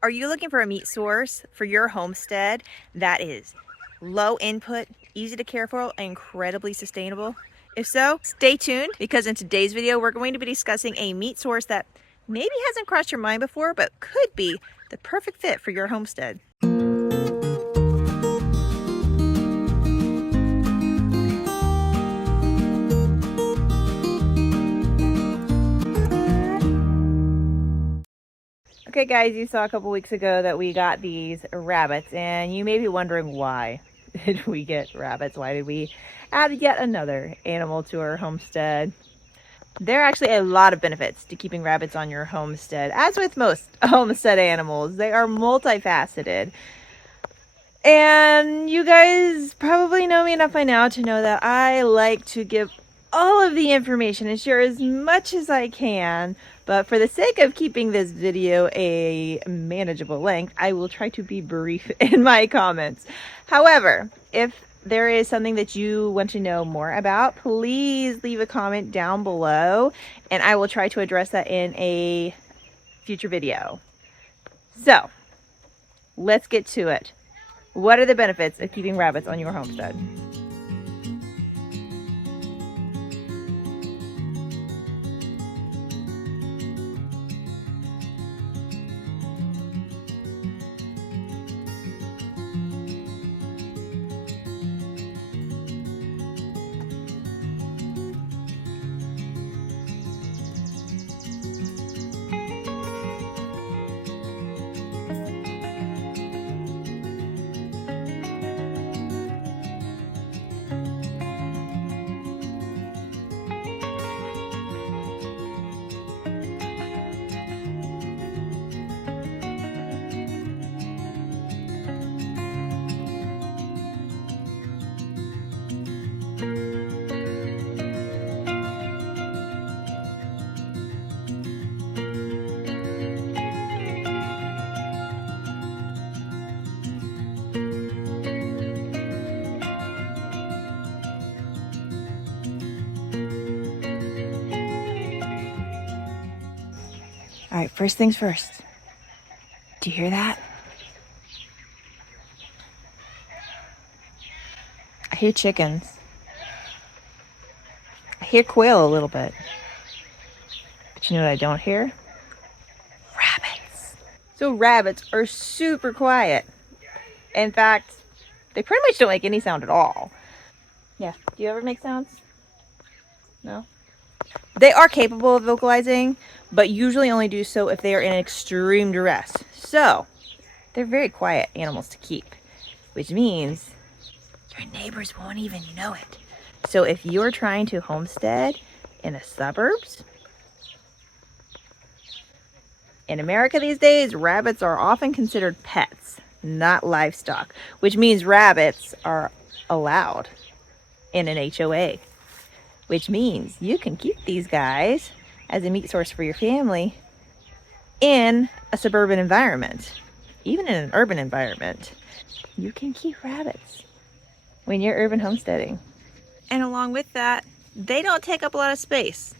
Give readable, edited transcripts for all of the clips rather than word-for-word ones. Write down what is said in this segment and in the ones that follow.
Are you looking for a meat source for your homestead that is low input, easy to care for, and incredibly sustainable? If so, stay tuned because in today's video, we're going to be discussing a meat source that maybe hasn't crossed your mind before, but could be the perfect fit for your homestead. Okay guys, you saw a couple weeks ago that we got these rabbits, and you may be wondering why did we get rabbits? Why did we add yet another animal to our homestead? There are actually a lot of benefits to keeping rabbits on your homestead. As with most homestead animals, they are multifaceted. And you guys probably know me enough by now to know that I like to give all of the information and share as much as I can. But for the sake of keeping this video a manageable length, I will try to be brief in my comments. However, if there is something that you want to know more about, please leave a comment down below and I will try to address that in a future video. So, let's get to it. What are the benefits of keeping rabbits on your homestead? All right, first things first. Do you hear that? I hear chickens. I hear quail a little bit. But you know what I don't hear? Rabbits. So rabbits are super quiet. In fact, they pretty much don't make any sound at all. Yeah, do you ever make sounds? No? They are capable of vocalizing, but usually only do so if they are in extreme duress. So, they're very quiet animals to keep, which means your neighbors won't even know it. So if you're trying to homestead in the suburbs, in America these days, rabbits are often considered pets, not livestock, which means rabbits are allowed in an HOA, which means you can keep these guys as a meat source for your family in a suburban environment. Even in an urban environment, you can keep rabbits when you're urban homesteading. And along with that, they don't take up a lot of space.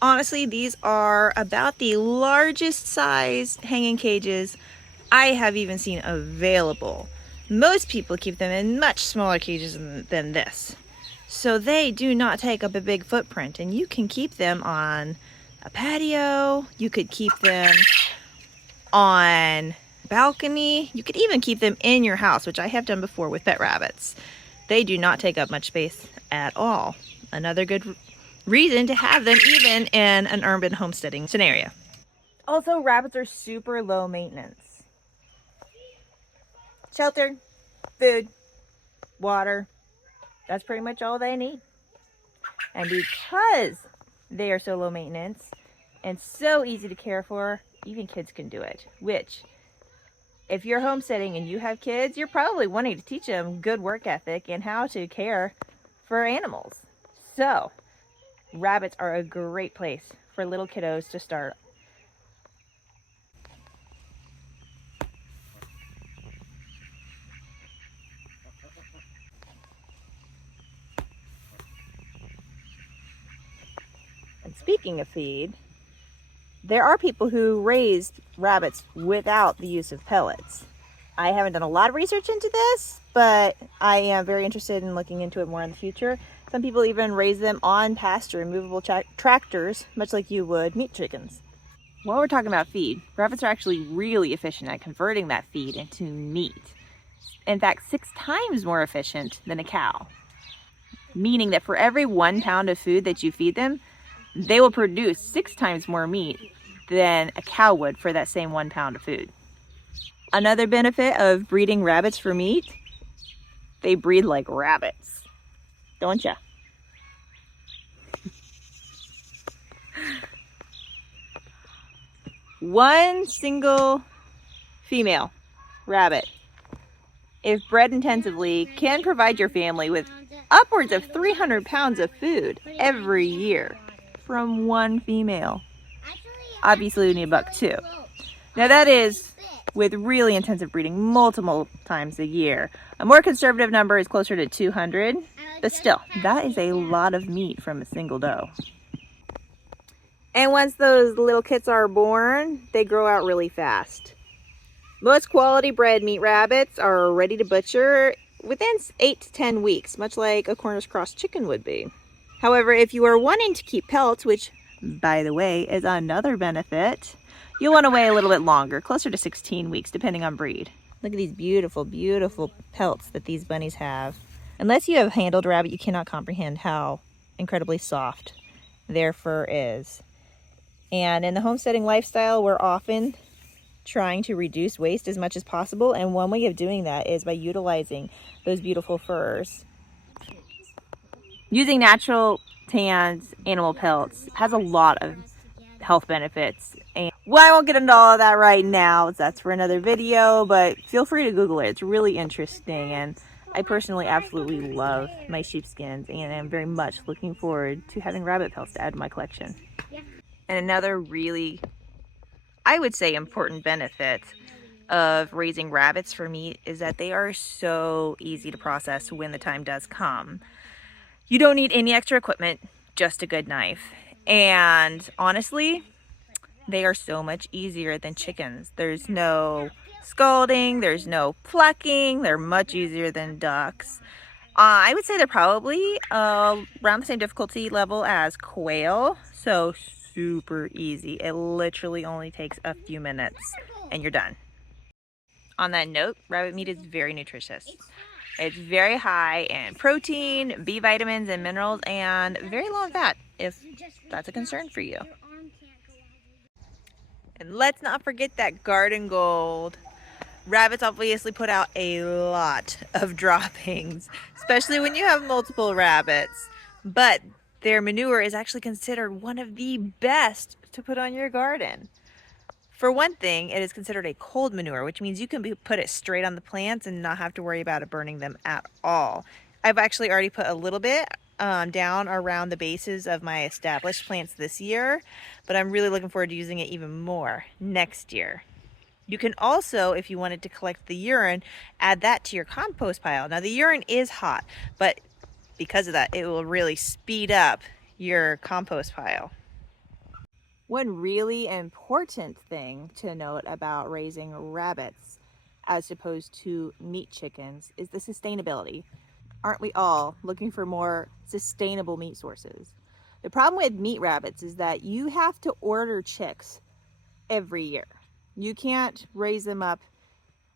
Honestly, these are about the largest size hanging cages I have even seen available. Most people keep them in much smaller cages than this. So they do not take up a big footprint, and you can keep them on a patio. You could keep them on a balcony. You could even keep them in your house, which I have done before with pet rabbits. They do not take up much space at all. Another good reason to have them even in an urban homesteading scenario. Also, rabbits are super low maintenance. Shelter, food, water, that's pretty much all they need. And because they are so low maintenance and so easy to care for, even kids can do it. Which, if you're homesteading and you have kids, you're probably wanting to teach them good work ethic and how to care for animals. So, rabbits are a great place for little kiddos to start. And speaking of feed, there are people who raise rabbits without the use of pellets. I haven't done a lot of research into this, but I am very interested in looking into it more in the future. Some people even raise them on pasture, movable tractors, much like you would meat chickens. While we're talking about feed, rabbits are actually really efficient at converting that feed into meat. In fact, 6 times more efficient than a cow. Meaning that for every 1 pound of food that you feed them, they will produce 6 times more meat than a cow would for that same 1 pound of food. Another benefit of breeding rabbits for meat, they breed like rabbits, don't ya? One single female rabbit, if bred intensively, can provide your family with upwards of 300 pounds of food every year from one female. Obviously, we need a buck too. Now that is with really intensive breeding multiple times a year. A more conservative number is closer to 200, but still, that is a lot of meat from a single doe. And once those little kits are born, they grow out really fast. Most quality bred meat rabbits are ready to butcher within 8 to 10 weeks, much like a Cornish cross chicken would be. However, if you are wanting to keep pelts, which by the way is another benefit, you'll want to wait a little bit longer, closer to 16 weeks, depending on breed. Look at these beautiful, beautiful pelts that these bunnies have. Unless you have handled a rabbit, you cannot comprehend how incredibly soft their fur is. And in the homesteading lifestyle, we're often trying to reduce waste as much as possible, and one way of doing that is by utilizing those beautiful furs. Using natural tanned animal pelts has a lot of health benefits, and well, I won't get into all of that right now. That's for another video, but feel free to Google it. It's really interesting, and I personally absolutely love my sheepskins, and I'm very much looking forward to having rabbit pelts to add to my collection. And another really, I would say, important benefit of raising rabbits for meat is that they are so easy to process when the time does come. You don't need any extra equipment, just a good knife. And honestly, they are so much easier than chickens. There's no scalding, there's no plucking, they're much easier than ducks. I would say they're probably around the same difficulty level as quail, so super easy. It literally only takes a few minutes and you're done. On that note, rabbit meat is very nutritious. It's very high in protein, B vitamins, and minerals, and very low in fat, if that's a concern for you. And let's not forget that garden gold. Rabbits obviously put out a lot of droppings, especially when you have multiple rabbits, but their manure is actually considered one of the best to put on your garden. For one thing, it is considered a cold manure, which means you can put it straight on the plants and not have to worry about it burning them at all. I've actually already put a little bit down around the bases of my established plants this year, but I'm really looking forward to using it even more next year. You can also, if you wanted to collect the urine, add that to your compost pile. Now the urine is hot, but because of that, it will really speed up your compost pile. One really important thing to note about raising rabbits as opposed to meat chickens is the sustainability. Aren't we all looking for more sustainable meat sources? The problem with meat rabbits is that you have to order chicks every year. You can't raise them up,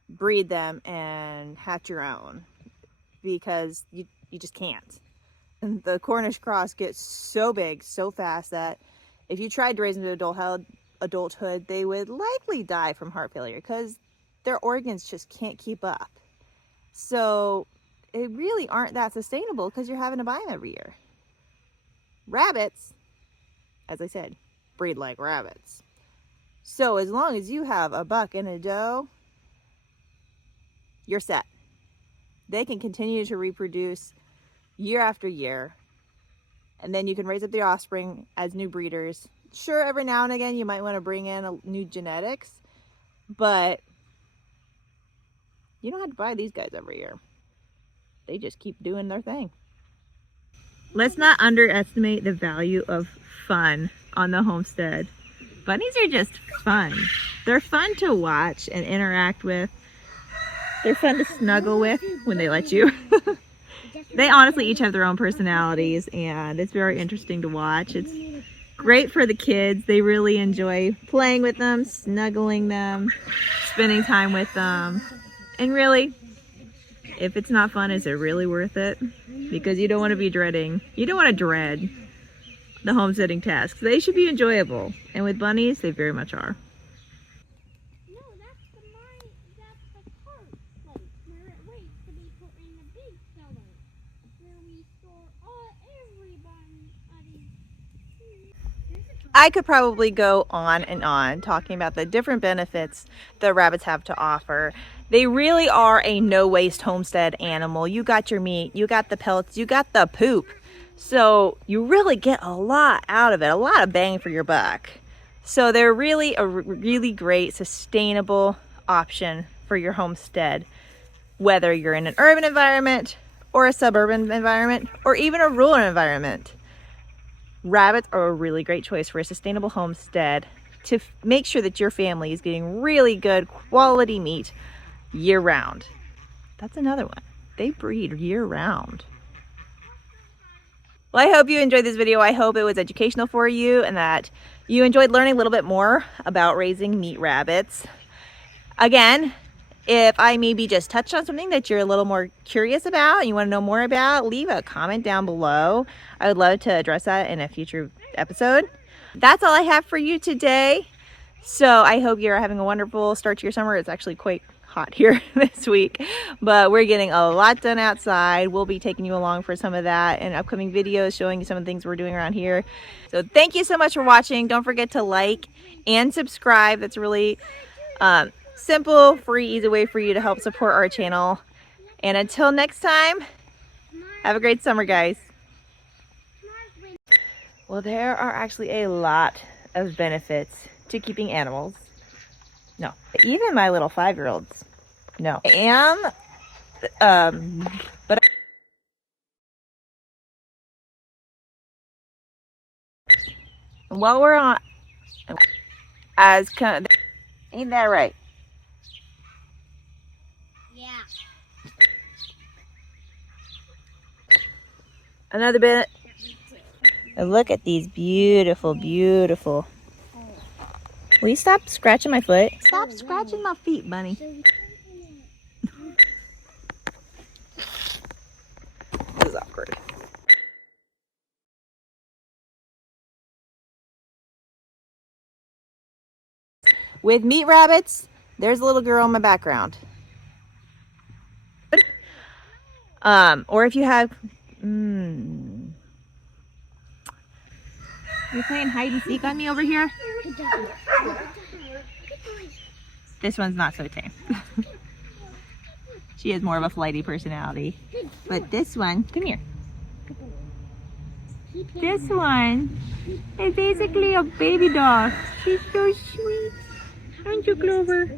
breed them, and hatch your own because you just can't. And the Cornish cross gets so big so fast that if you tried to raise them to adulthood, they would likely die from heart failure because their organs just can't keep up. So they really aren't that sustainable because you're having to buy them every year. Rabbits, as I said, breed like rabbits. So as long as you have a buck and a doe, you're set. They can continue to reproduce year after year, and then you can raise up the offspring as new breeders. Sure, every now and again you might want to bring in a new genetics, but you don't have to buy these guys every year. They just keep doing their thing. Let's not underestimate the value of fun on the homestead. Bunnies are just fun. They're fun to watch and interact with. They're fun to snuggle with when they let you. They honestly each have their own personalities, and it's very interesting to watch. It's great for the kids. They really enjoy playing with them, snuggling them, spending time with them. And really, if it's not fun, is it really worth it? Because you don't want to be dreading. You don't want to dread the homesteading tasks. They should be enjoyable. And with bunnies, they very much are. No, that's the cart place where it waits to be put in the big cellar, where we store everybody's. I could probably go on and on talking about the different benefits the rabbits have to offer. They really are a no-waste homestead animal. You got your meat, you got the pelts, you got the poop. So you really get a lot out of it, a lot of bang for your buck. So they're really a really great sustainable option for your homestead, whether you're in an urban environment or a suburban environment or even a rural environment. Rabbits are a really great choice for a sustainable homestead to make sure that your family is getting really good quality meat year round. That's another one. They breed year round. Well, I hope you enjoyed this video. I hope it was educational for you and that you enjoyed learning a little bit more about raising meat rabbits. Again, if I maybe just touched on something that you're a little more curious about and you want to know more about, leave a comment down below. I would love to address that in a future episode. That's all I have for you today. So I hope you're having a wonderful start to your summer. It's actually quite hot here this week, but we're getting a lot done outside. We'll be taking you along for some of that in upcoming videos, showing you some of the things we're doing around here. So thank you so much for watching. Don't forget to like and subscribe. That's really simple, free, easy way for you to help support our channel. And until next time, have a great summer, guys. Well, there are actually a lot of benefits to keeping animals. No, even my little 5-year-olds. No, I am, but while we're on, ain't that right? Yeah. Another bit. And look at these beautiful, beautiful. Will you stop scratching my foot? Stop scratching my feet, bunny. This is awkward. With meat rabbits, there's a little girl in my background. Or if you have, you're playing hide and seek on me over here? This one's not so tame. She has more of a flighty personality. But this one, come here. This one is basically a baby dog. She's so sweet. Aren't you, Clover?